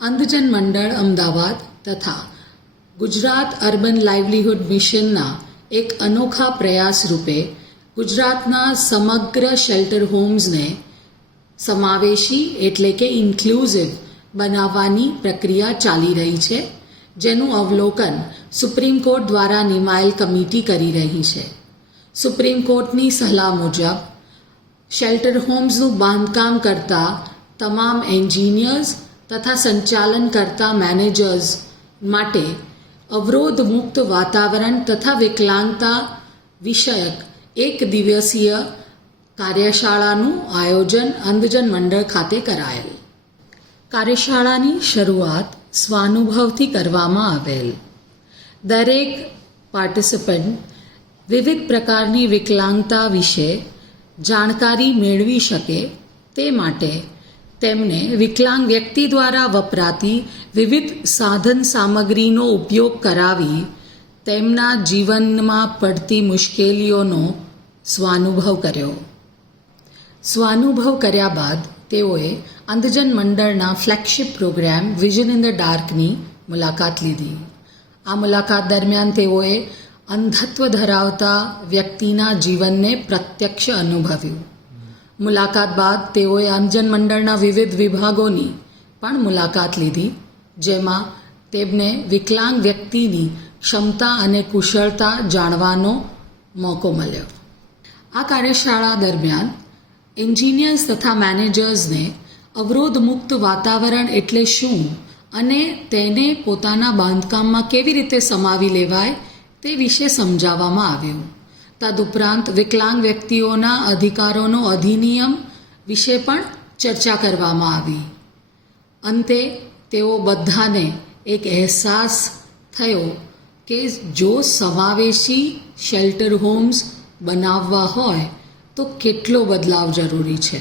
અંધજન મંડળ અમદાવાદ તથા Gujarat urban livelihood મિશનના એક અનોખા પ્રયાસ રૂપે ગુજરાતના સમગ્ર શેલ્ટર હોમ્સને સમાવેશી એટલે કે ઇન્ક્લુઝિવ બનાવવાની પ્રક્રિયા ચાલી રહી છે, જેનું અવલોકન સુપ્રીમ કોર્ટ દ્વારા નિમાયેલ કમિટી કરી રહી છે. સુપ્રીમ કોર્ટની સલાહ મુજબ શેલ્ટર હોમ્સનું બાંધકામ કરતા તમામ એન્જિનિયર્સ તથા સંચાલન કરતા મેનેજર્સ માટે અવરોધ મુક્ત વાતાવરણ તથા વિકલાંગતા વિષયક એક દિવસીય કાર્યશાળાનું આયોજન અંધજન મંડળ ખાતે કરાયેલ. કાર્યશાળાની શરૂઆત સ્વાનુભવથી કરવામાં આવેલ. દરેક પાર્ટિસિપન્ટ વિવિધ પ્રકારની વિકલાંગતા વિશે જાણકારી મેળવી શકે તે માટે તેમને વિકલાંગ વ્યક્તિ દ્વારા વપરાતી વિવિધ સાધન સામગ્રીનો ઉપયોગ કરાવી તેમના જીવનમાં પડતી મુશ્કેલીઓનો સ્વાનુભવ કર્યો. સ્વાનુભવ કર્યા બાદ તેઓએ અંધજન મંડળના flagship programme vision in the ડાર્કની મુલાકાત લીધી. આ મુલાકાત દરમિયાન તેઓએ અંધત્વ ધરાવતા વ્યક્તિના જીવનને પ્રત્યક્ષ અનુભવ્યું. મુલાકાત બાદ તેઓએ અંધજન મંડળના વિવિધ વિભાગોની પણ મુલાકાત લીધી, જેમાં તેમને વિકલાંગ વ્યક્તિની ક્ષમતા અને કુશળતા જાણવાનો મોકો મળ્યો. આ કાર્યશાળા દરમિયાન એન્જિનિયર્સ તથા મેનેજર્સને અવરોધ મુક્ત વાતાવરણ એટલે શું અને તેને પોતાના બાંધકામમાં કેવી રીતે સમાવી લેવાય તે વિશે સમજાવવામાં આવ્યું. તદુપરાંત વિકલાંગ વ્યક્તિઓના અધિકારોનો અધિનિયમ વિશે પણ ચર્ચા કરવામાં આવી. અંતે તેઓ બધાને એક અહેસાસ થયો કે જો સમાવેશી શેલ્ટર હોમ્સ બનાવવા હોય તો કેટલો બદલાવ જરૂરી છે.